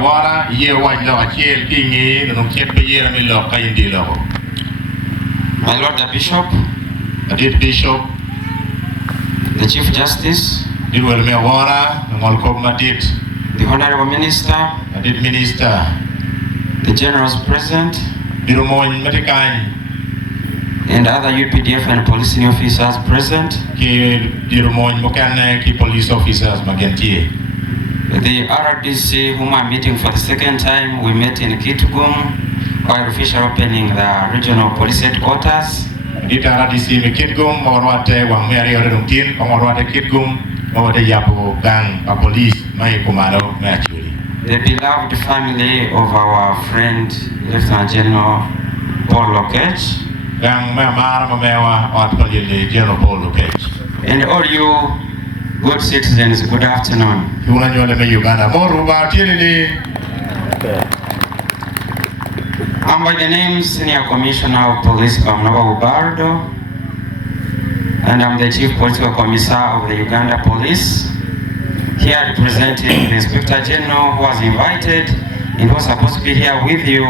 water, ye white law, chill, king, and check the year and law, kind of law. My Lord the Bishop, I did Bishop, the Chief Justice, did well me water, and all come did. the Honorable Minister, I did Minister, the Generals Present, did more in Medicaid, and other UPDF and policing officers present. did more in Mokane, police officers, Magentie. The RDC, whom I'm meeting for the second time, we met in Kitgum while official opening the regional police headquarters. Did RDC me Kitgum, or what one Mary or Dunkin, or what a Kitgum, or the Yapo gang, a police, my Kumaro, actually. The beloved family of our friend, Lieutenant General Paul Lokech, Gang Mamma Mewa, or the General Paul Lokech. and all you good citizens, good afternoon. You want to Uganda more about it? I'm by the name Senior Commissioner of Police Bamnaba Ubardo, and I'm the Chief Political Commissar of the Uganda Police, here representing the Inspector General who was invited and was supposed to be here with you,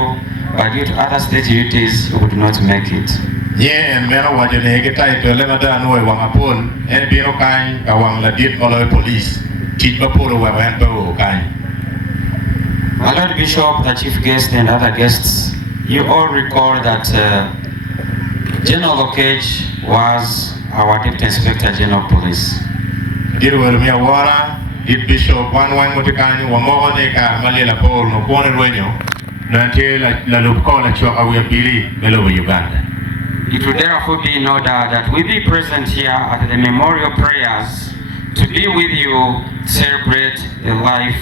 but due to other state duties, he would not make it. Yeah, and men what you get tight to let no one upon and be no kind, a one that did follow police. Teach Baporo where I am kind. My Lord Bishop, the Chief Guest, and other guests, you all recall that General Lokech was our Deputy Inspector General of Police. Did well me a water, did Bishop one Moticani, one more neka, Malila Paul, no one and until La Lucola Chope, we believe below Uganda. It would therefore be in order that we be present here at the memorial prayers to be with you, celebrate the life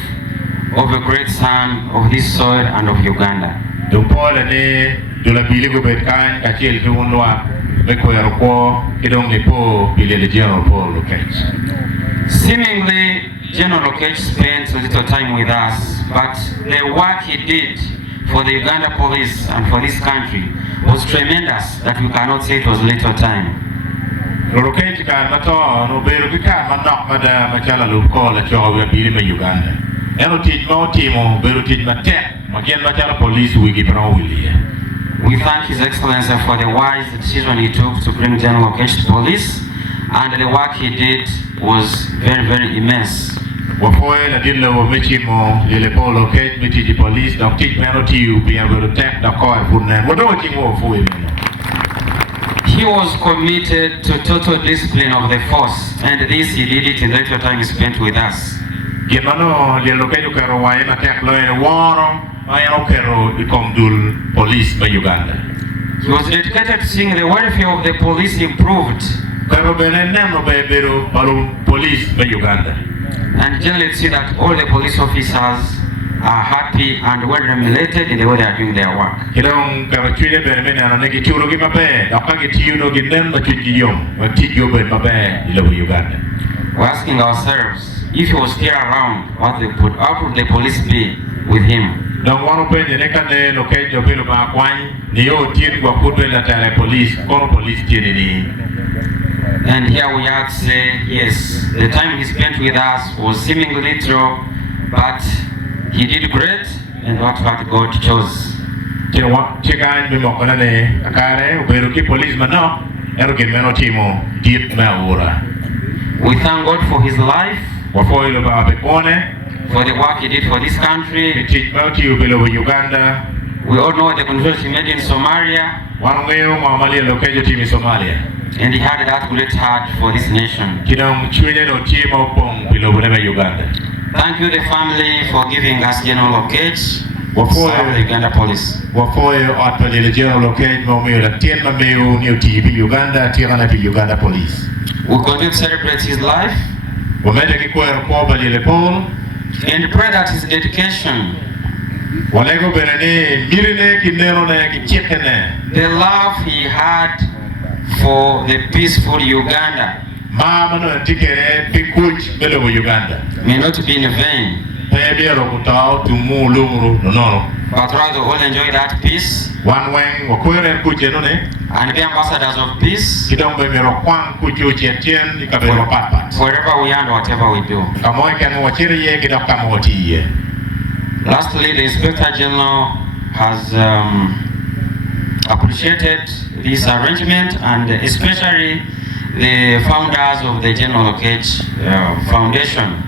of a great son of this soil and of Uganda. The Paul and the Biligo Betkan, Acholi, the one Meko, it only poor, the General Paul Lokech. Seemingly, General Lokech spent a little time with us, but the work he did for the Uganda police and for this country was tremendous that we cannot say it was little time. Lokech can matter, no better become a knock, Madame Machala Luco, that you are being Uganda. Ero teach more Timo, better teach my tech, Magan Machala police, we give We thank His Excellency for the wise decision he took to bring General Lokech to police, and the work he did was very, very immense. Wafoe la dillo mechimo le Paul Lokech meti di police da teach me no tiu be able to take the car funne. What do you want? He was committed to total discipline of the force, and this he did it in the little time he spent with us. Gimano le Lokech kero wa ena tek lo ena waro, ayano kero ikomdul police by Uganda. He was dedicated to seeing the welfare of the police improved. Kero bene nemo be bero balu police by Uganda. And generally see that all the police officers are happy and well remunerated in the way they are doing their work. We're asking ourselves, if he was still around, how would the police be with him? And here we have to say, yes, the time he spent with us was seemingly little, but he did great, and what God chose. We thank God for his life, for the work he did for this country. We all know the contribution he made in Somalia. And he had that great heart for this nation. Thank you, the family, for giving us General Lokech, the Uganda Police. Uganda Police. We continue to celebrate his life and pray that his dedication, the love he had for the peaceful Uganda may not be in vain, but rather all enjoy that peace and be ambassadors of peace wherever we are and whatever we do. Lastly, the Inspector General has appreciated this arrangement, and especially the founders of the General Lokech Foundation.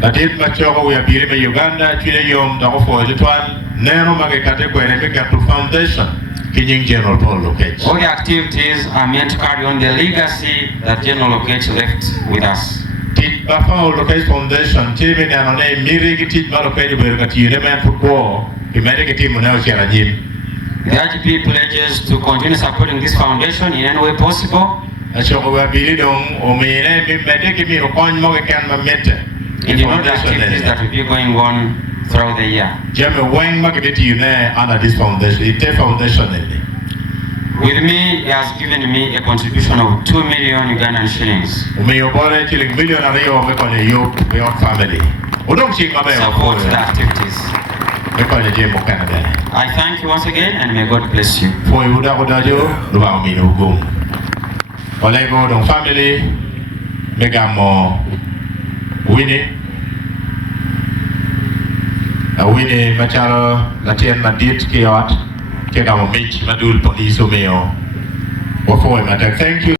Latit machoko ya birime Uganda chile yom da ofo editwan nero magekate kwere mekatu foundation kinying General Paul Lokech. All the activities are meant to carry on the legacy that General Lokech left with us. Tit Bafa Lokech Foundation chime ni anone miri kitit malokech berkati nemen fukwo kimere kiti munao chiaranyim. The IGP pledges to continue supporting this foundation in any way possible. Achoko ya biridong omine mimedeki mi okon mogekan mamete. In the other activities that will be going on throughout the year. Under this foundation, Ite Foundation. With me, he has given me a contribution of 2 million Ugandan shillings. Support the activities. I thank you once again, and may God bless you. Family, Megamo. Winnie Macharo Latien Madit Kiot Kegamo Mitch Madul Police Omeo. Thank you.